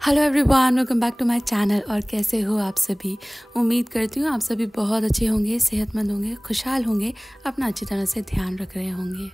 Hello everyone, welcome back to my channel. और कैसे हो आप सभी? उम्मीद करती हूँ आप सभी बहुत अच्छे होंगे, सेहतमंद होंगे, खुशहाल होंगे, अपना अच्छी तरह से ध्यान रख रहे होंगे।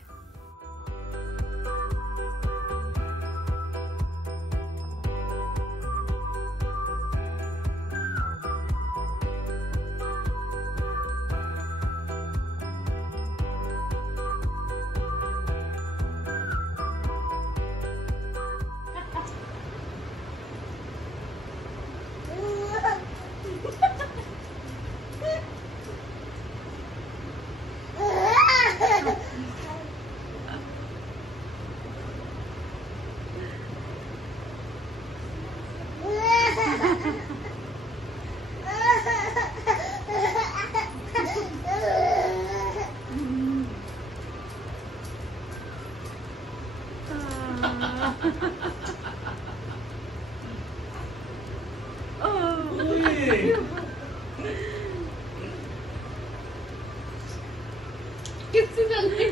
किससे चल रही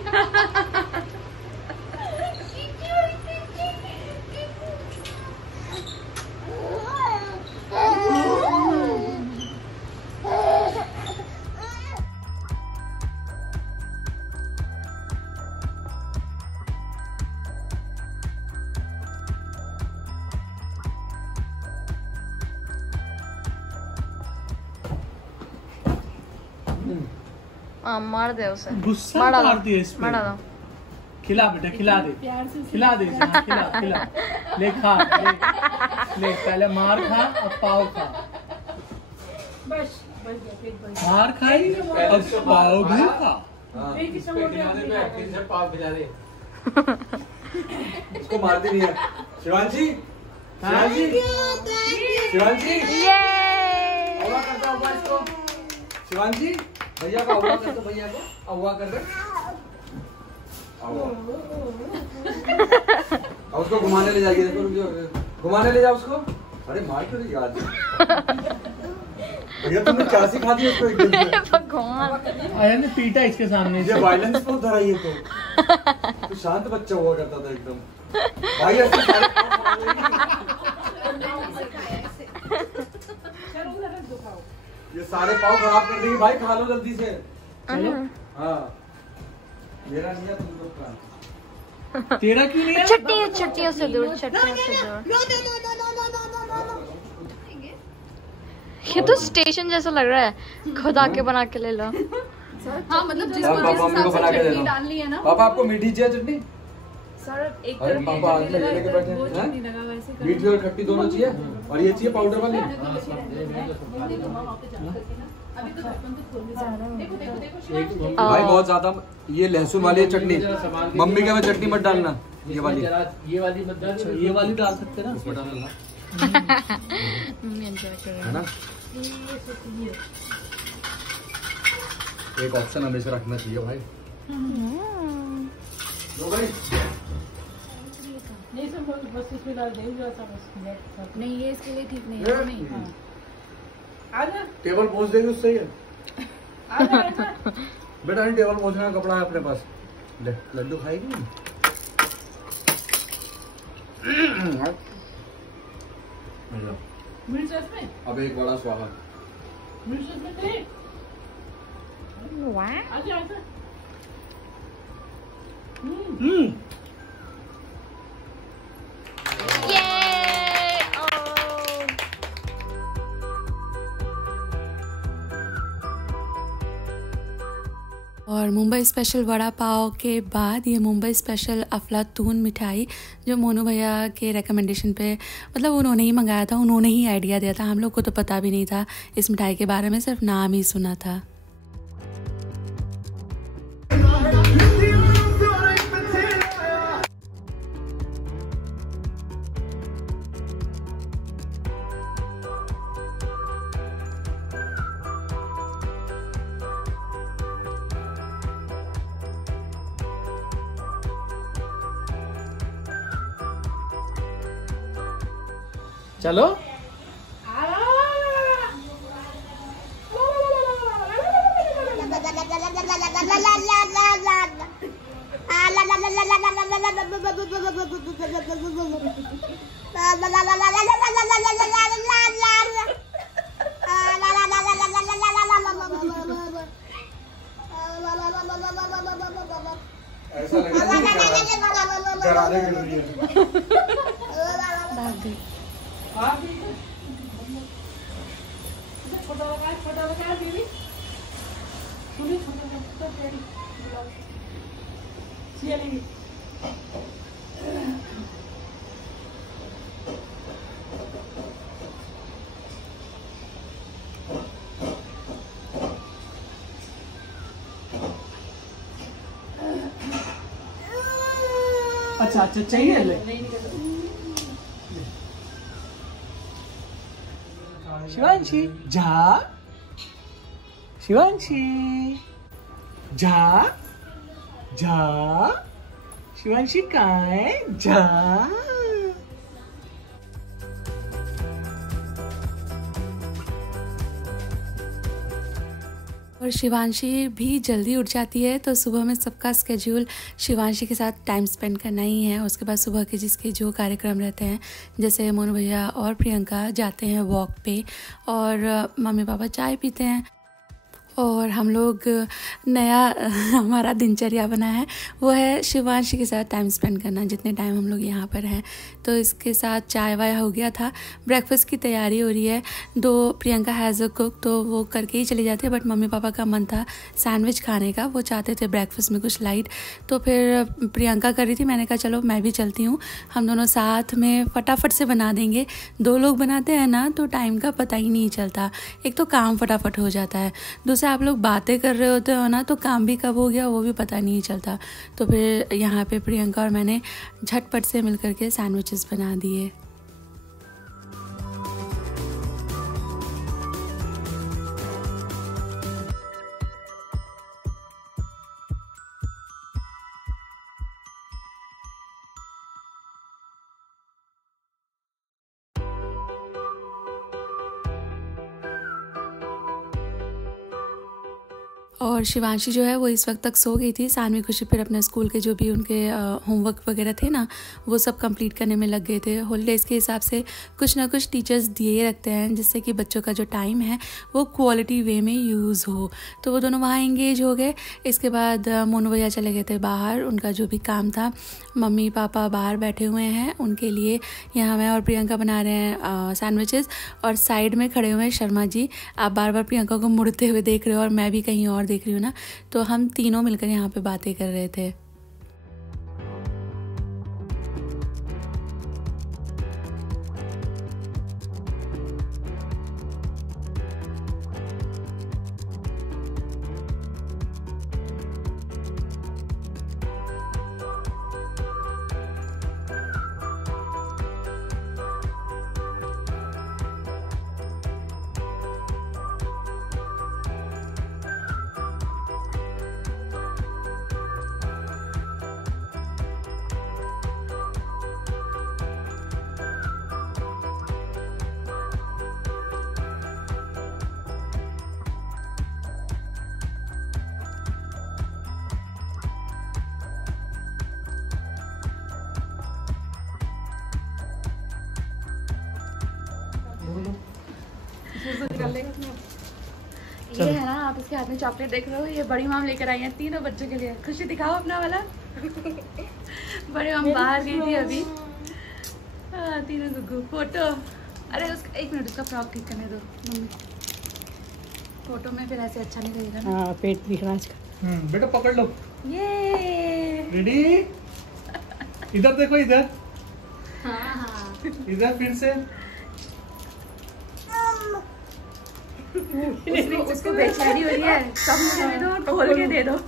मार दे उसे, गुस्सा मार मार दिया इस पे। मार दो। खिला बेटा, खिला दे, खिला दे, खिला खिला ले, खा ले, पहले मार खा अब पाव खा। बस मार खाई अब पाव भी खा। इसको मारती नहीं है। शिवांशी, शिवांशी, शिवांशी, अव्वा कर दो, अव्वा इसको। शिवांशी, भैया को अव्वा कर दो, भैया को अव्वा कर दो। अब उसको घुमाने ले जाइए, देखो घुमाने ले जाओ उसको। अरे मार क्यों नहीं याद? भैया तुमने क्या सिखा दिया उसको एकदम से? भगवान, आया ने पीटा इसके सामने। ये वायलेंस बहुत धरा ये तो शांत बच्चा हुआ करता था एकदम। भाई ऐसे सारे ये सारे पाव खराब कर देंगे भाई, खा लो जल्दी से। चलो। हाँ मेरा नहीं है, तुम लोग का। तेरा क्यों नहीं है? छुट्टियों से दूर, छुट्टियों से दूर। ये तो स्टेशन जैसा लग रहा है, खुद आके बना के ले लो। हाँ मतलब जिसको पापा जिस मम्मी को हिसाब बना से के दे चटनी दो। डालनी है ना। पापा आपको मीठी चाहिए चटनी? सर एक अरे तरफ पापा हाथ में लगा, लेके एक बैठे तरफ वो हैं। चटनी लगा, वैसे कर। मीठी और खट्टी दोनों चाहिए, और ये चाहिए पाउडर वाली। अभी तो ढक्कन तो खोल नहीं जा रहा। देखो देखो देखो शिवांशी, भाई बहुत ज्यादा ये लहसुन वाली है चटनी। मम्मी के में चटनी मत डालना, ये वाली। ये वाली मत डाल, ये वाली डाल सकते ना। मम्मी एंजॉय कर रहे है ना, एक ऑप्शन हमेशा रखना चाहिए भाई। लो भाई, नहीं सब लोग बस इसमें डाल दे जाता बस। नहीं ये इसके लिए ठीक नहीं ये? है। नहीं हाँ आजा टेबल पोंछ देंगे उससे ही है। आजा आजा। बेटा नहीं, टेबल पोंछने का कपड़ा है अपने पास। ले लड्डू खाएगी। मिर्च इसमें, अब एक बड़ा स्वाहा। मिर्च इसमें दे। वाह, आजा आजा। ये और मुंबई स्पेशल वड़ा पाव के बाद ये मुंबई स्पेशल अफलातून मिठाई, जो मोनू भैया के रिकमेंडेशन पे, मतलब उन्होंने ही मंगाया था, उन्होंने ही आइडिया दिया था। हम लोग को तो पता भी नहीं था इस मिठाई के बारे में, सिर्फ नाम ही सुना था। चलो ऐसा लग रहा है गरारे गिर रही है। अच्छा अच्छा चाहिए ले। शिवांशी जा, शिवांशी जा जा, शिवांशी काय जा। और शिवांशी भी जल्दी उठ जाती है, तो सुबह में सबका स्केड्यूल शिवांशी के साथ टाइम स्पेंड करना ही है। उसके बाद सुबह के जिसके जो कार्यक्रम रहते हैं, जैसे मोनू भैया और प्रियंका जाते हैं वॉक पे और मम्मी पापा चाय पीते हैं। और हम लोग नया हमारा दिनचर्या बना है, वो है शिवांशी के साथ टाइम स्पेंड करना जितने टाइम हम लोग यहाँ पर हैं। तो इसके साथ चाय वाय हो गया था, ब्रेकफास्ट की तैयारी हो रही है। दो प्रियंका हैज़ अ कुक, तो वो करके ही चली जाती है, बट मम्मी पापा का मन था सैंडविच खाने का, वो चाहते थे ब्रेकफास्ट में कुछ लाइट। तो फिर प्रियंका कर रही थी, मैंने कहा चलो मैं भी चलती हूँ, हम दोनों साथ में फटाफट से बना देंगे। दो लोग बनाते हैं ना तो टाइम का पता ही नहीं चलता, एक तो काम फटाफट हो जाता है, दूसरा आप लोग बातें कर रहे होते हो ना तो काम भी कब हो गया वो भी पता नहीं चलता। तो फिर यहाँ पे प्रियंका और मैंने झटपट से मिल करके सैंडविचेस बना दिए। और शिवांशी जो है वो इस वक्त तक सो गई थी। सानवी खुशी फिर अपने स्कूल के जो भी उनके होमवर्क वगैरह थे ना वो सब कंप्लीट करने में लग गए थे। हॉलीडेज़ के हिसाब से कुछ ना कुछ टीचर्स दिए रखते हैं जिससे कि बच्चों का जो टाइम है वो क्वालिटी वे में यूज़ हो। तो वो दोनों वहाँ एंगेज हो गए। इसके बाद मोनू भैया चले गए थे बाहर, उनका जो भी काम था। मम्मी पापा बाहर बैठे हुए हैं, उनके लिए यहाँ मैं और प्रियंका बना रहे हैं सैंडविचेस। और साइड में खड़े हुए हैं शर्मा जी, आप बार बार प्रियंका को मुड़ते हुए देख रहे हो और मैं भी कहीं और देख रही हूँ ना, तो हम तीनों मिलकर यहाँ पे बातें कर रहे थे। ये है ना, आप इसके हाथ में चॉकलेट देख रहे हो, ये बड़ी माम लेकर आई हैं तीनों बच्चों के लिए। खुशी दिखाओ अपना वाला। बड़ी माम बाहर गई थी अभी। तीनों गुग्गू फोटो। अरे उसका 1 मिनट, उसका फ्रॉक ठीक करने दो मम्मी। फोटो में फिर ऐसे अच्छा नहीं लगेगा ना। हाँ, पेट दिख रहा है इसका। बेटा पकड़ लो। ये रेडी, इधर देखो, इधर हाँ इधर फिर से। उसको बेचैनी हो रही है, सब मुझे दे दो और खोल के दे दो।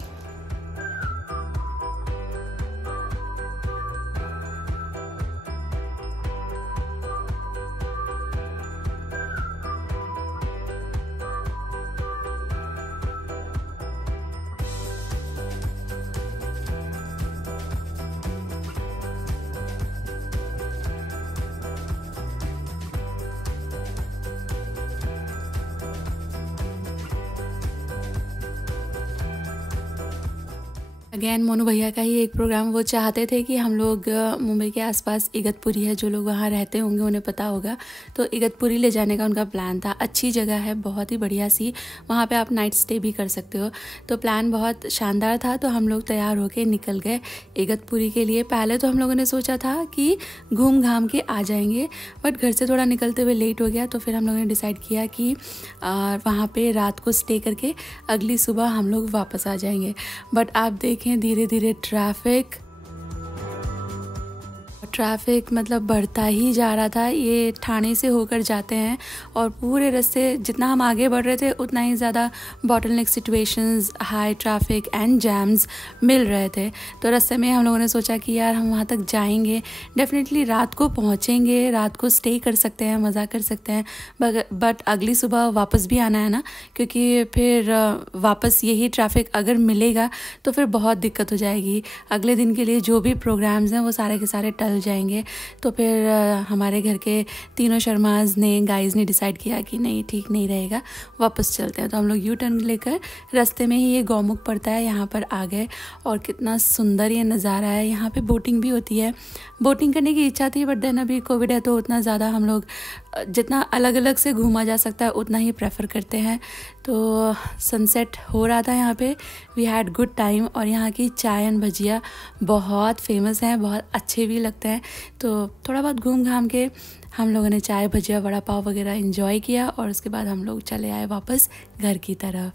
अगेन मोनू भैया का ही एक प्रोग्राम, वो चाहते थे कि हम लोग मुंबई के आसपास इगतपुरी है, जो लोग वहाँ रहते होंगे उन्हें पता होगा, तो इगतपुरी ले जाने का उनका प्लान था। अच्छी जगह है, बहुत ही बढ़िया सी, वहाँ पे आप नाइट स्टे भी कर सकते हो। तो प्लान बहुत शानदार था, तो हम लोग तैयार होके निकल गए इगतपुरी के लिए। पहले तो हम लोगों ने सोचा था कि घूम घाम के आ जाएंगे, बट घर से थोड़ा निकलते हुए लेट हो गया, तो फिर हम लोगों ने डिसाइड किया कि वहाँ पे रात को स्टे करके अगली सुबह हम लोग वापस आ जाएंगे। बट आप देखें धीरे धीरे ट्रैफिक मतलब बढ़ता ही जा रहा था। ये ठाणे से होकर जाते हैं और पूरे रास्ते जितना हम आगे बढ़ रहे थे उतना ही ज़्यादा bottleneck situations, high traffic and jams मिल रहे थे। तो रास्ते में हम लोगों ने सोचा कि यार हम वहाँ तक जाएंगे, डेफिनेटली रात को पहुँचेंगे, रात को स्टे कर सकते हैं, मज़ा कर सकते हैं, बट अगली सुबह वापस भी आना है ना, क्योंकि फिर वापस यही ट्रैफिक अगर मिलेगा तो फिर बहुत दिक्कत हो जाएगी। अगले दिन के लिए जो भी प्रोग्राम्स हैं वो सारे के सारे टल जाएंगे। तो फिर हमारे घर के तीनों शर्माज ने, गाइज ने डिसाइड किया कि नहीं, ठीक नहीं रहेगा, वापस चलते हैं। तो हम लोग यू टर्न लेकर रास्ते में ही ये गौमुख पड़ता है, यहाँ पर आ गए और कितना सुंदर ये नज़ारा है। यहाँ पे बोटिंग भी होती है। बोटिंग करने की इच्छा थी, बट देन अभी कोविड है तो उतना ज़्यादा हम लोग जितना अलग अलग से घूमा जा सकता है उतना ही प्रेफर करते हैं। तो सनसेट हो रहा था यहाँ पे, वी हैड गुड टाइम। और यहाँ की चाय एंड भजिया बहुत फेमस हैं, बहुत अच्छे भी लगते हैं। तो थोड़ा बहुत घूम घाम के हम लोगों ने चाय भजिया वड़ा पाव वगैरह एंजॉय किया और उसके बाद हम लोग चले आए वापस घर की तरफ।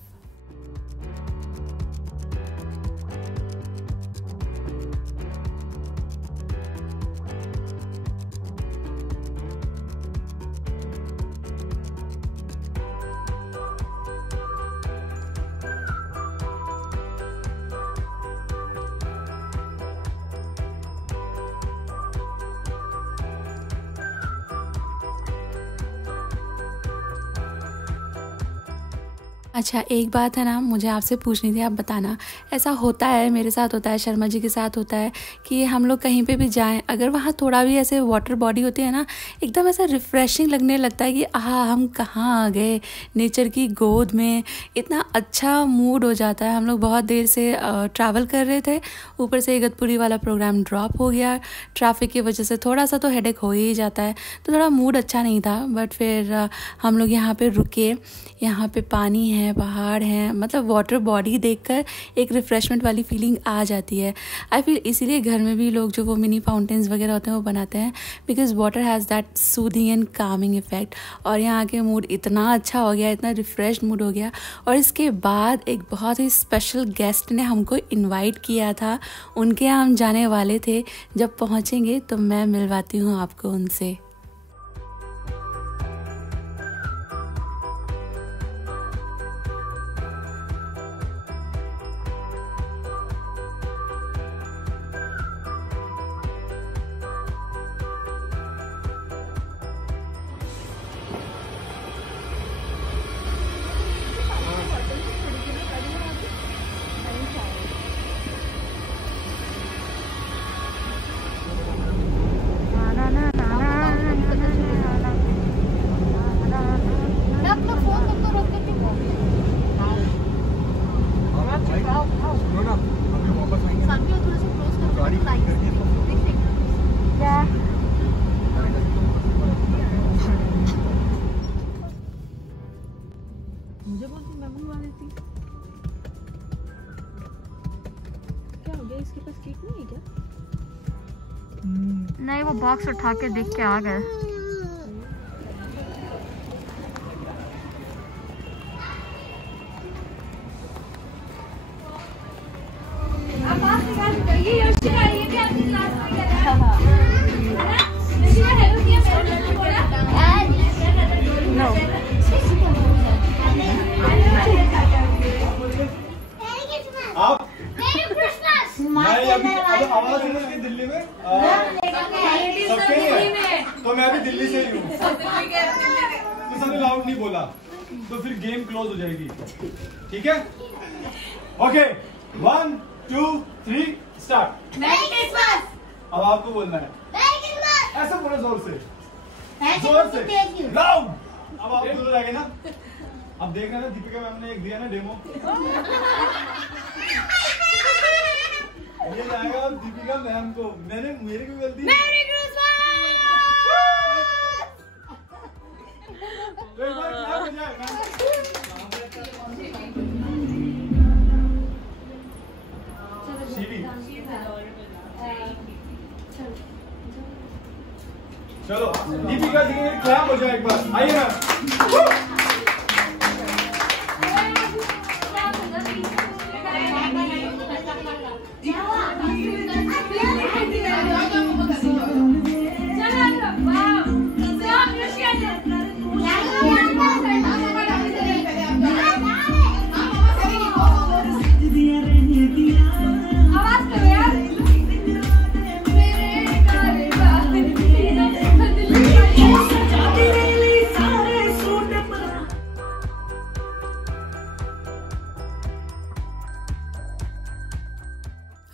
अच्छा, एक बात है ना, मुझे आपसे पूछनी थी, आप बताना। ऐसा होता है, मेरे साथ होता है, शर्मा जी के साथ होता है कि हम लोग कहीं पे भी जाएं, अगर वहाँ थोड़ा भी ऐसे वाटर बॉडी होती है ना, एकदम ऐसा रिफ़्रेशिंग लगने लगता है कि हम कहाँ आ गए, नेचर की गोद में। इतना अच्छा मूड हो जाता है। हम लोग बहुत देर से ट्रैवल कर रहे थे, ऊपर से इगतपुरी वाला प्रोग्राम ड्रॉप हो गया, ट्रैफिक की वजह से थोड़ा सा तो हेडेक हो ही जाता है, तो थोड़ा मूड अच्छा नहीं था। बट फिर हम लोग यहाँ पे रुके, यहाँ पे पानी है, पहाड़ हैं, मतलब वाटर बॉडी देखकर एक रिफ़्रेशमेंट वाली फीलिंग आ जाती है। आई फील इसीलिए घर में भी लोग जो वो मिनी फाउंटेन्स वगैरह होते हैं वो बनाते हैं, because water has that soothing and calming effect. और यहाँ के मूड इतना अच्छा हो गया, इतना रिफ़्रेश मूड हो गया। और इसके बाद एक बहुत ही स्पेशल गेस्ट ने हमको इन्वाइट किया था, उनके यहाँ हम जाने वाले थे। जब पहुँचेंगे तो मैं मिलवाती हूँ आपको उनसे। मुझे बोलती मैं मंगवा देती। क्या हो गया, इसके पास केक नहीं है क्या? नहीं, वो बॉक्स उठा के देख के आ गए। आवाज दिल्ली में सबके लिए, तो मैं भी दिल्ली से ही हूँ, तो सबने लाउड नहीं बोला तो फिर गेम क्लोज हो जाएगी, ठीक है? Okay, 1 2 3 start. Merry Christmas. अब आपको बोलना है मैरी क्रिसमस। ऐसा बोलो जोर से लाउड। अब आप दोनों जाएंगे ना, अब देखना ना, दीपिका मैम ने एक दिया ना डेमो। ये जाएगा और दीपिका मैम को मैंने मेरे को गलती मेरी क्रिसमस। एक बार क्लैप हो जाए मैम। सीढ़ी चलो दीपिका जी के क्लैप हो जाए एक बार। आइए मैम।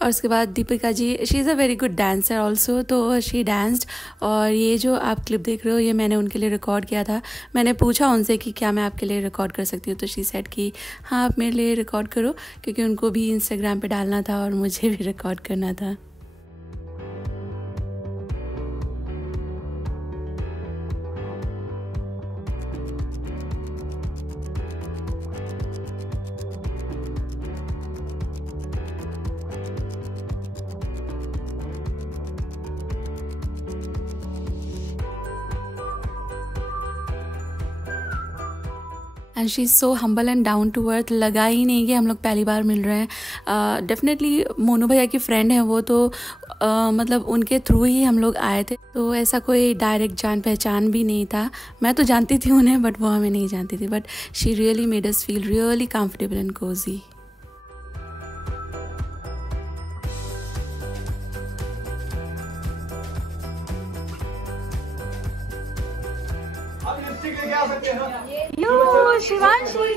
और उसके बाद Deepika ji, she is a very good dancer also, तो शी डांस्ड। और ये जो आप क्लिप देख रहे हो ये मैंने उनके लिए रिकॉर्ड किया था। मैंने पूछा उनसे कि क्या मैं आपके लिए रिकॉर्ड कर सकती हूँ, तो शी सेड कि हाँ आप मेरे लिए रिकॉर्ड करो, क्योंकि उनको भी इंस्टाग्राम पे डालना था और मुझे भी रिकॉर्ड करना था। And she is so humble and down to earth. लगा ही नहीं कि हम लोग पहली बार मिल रहे हैं। डेफिनेटली मोनू भैया की फ्रेंड है वो, तो मतलब उनके थ्रू ही हम लोग आए थे, तो ऐसा कोई डायरेक्ट जान पहचान भी नहीं था। मैं तो जानती थी उन्हें बट वो हमें नहीं जानती थी, but she really made us feel really comfortable and cosy. लो शिवांशी।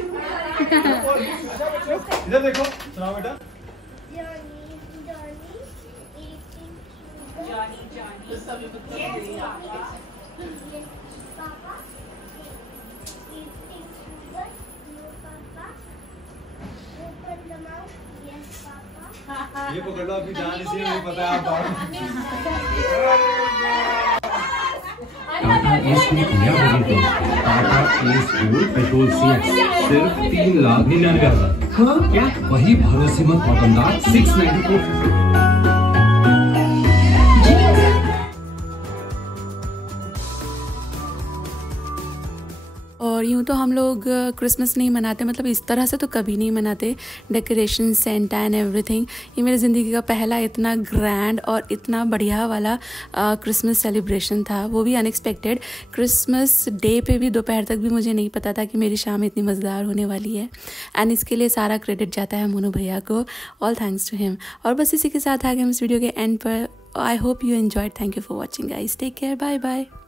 इधर देखो, सुनाओ बेटा। ये पकड़ लो, अभी जान इसलिए नहीं पता आप पेट्रोल सिर्फ 3,99,000। हाँ क्या? वही भरोसेमंद कॉटनदार 694। और यूँ तो हम लोग क्रिसमस नहीं मनाते, मतलब इस तरह से तो कभी नहीं मनाते, डेकोरेशन, सेंटा एंड एवरीथिंग। ये मेरी ज़िंदगी का पहला इतना ग्रैंड और इतना बढ़िया वाला क्रिसमस सेलिब्रेशन था, वो भी अनएक्सपेक्टेड। क्रिसमस डे पे भी दोपहर तक भी मुझे नहीं पता था कि मेरी शाम इतनी मज़ेदार होने वाली है, एंड इसके लिए सारा क्रेडिट जाता है मोनू भैया को। All thanks to him. और बस इसी के साथ आ गए हम इस वीडियो के एंड पर। I hope you enjoyed. Thank you for watching guys. Take care. Bye bye.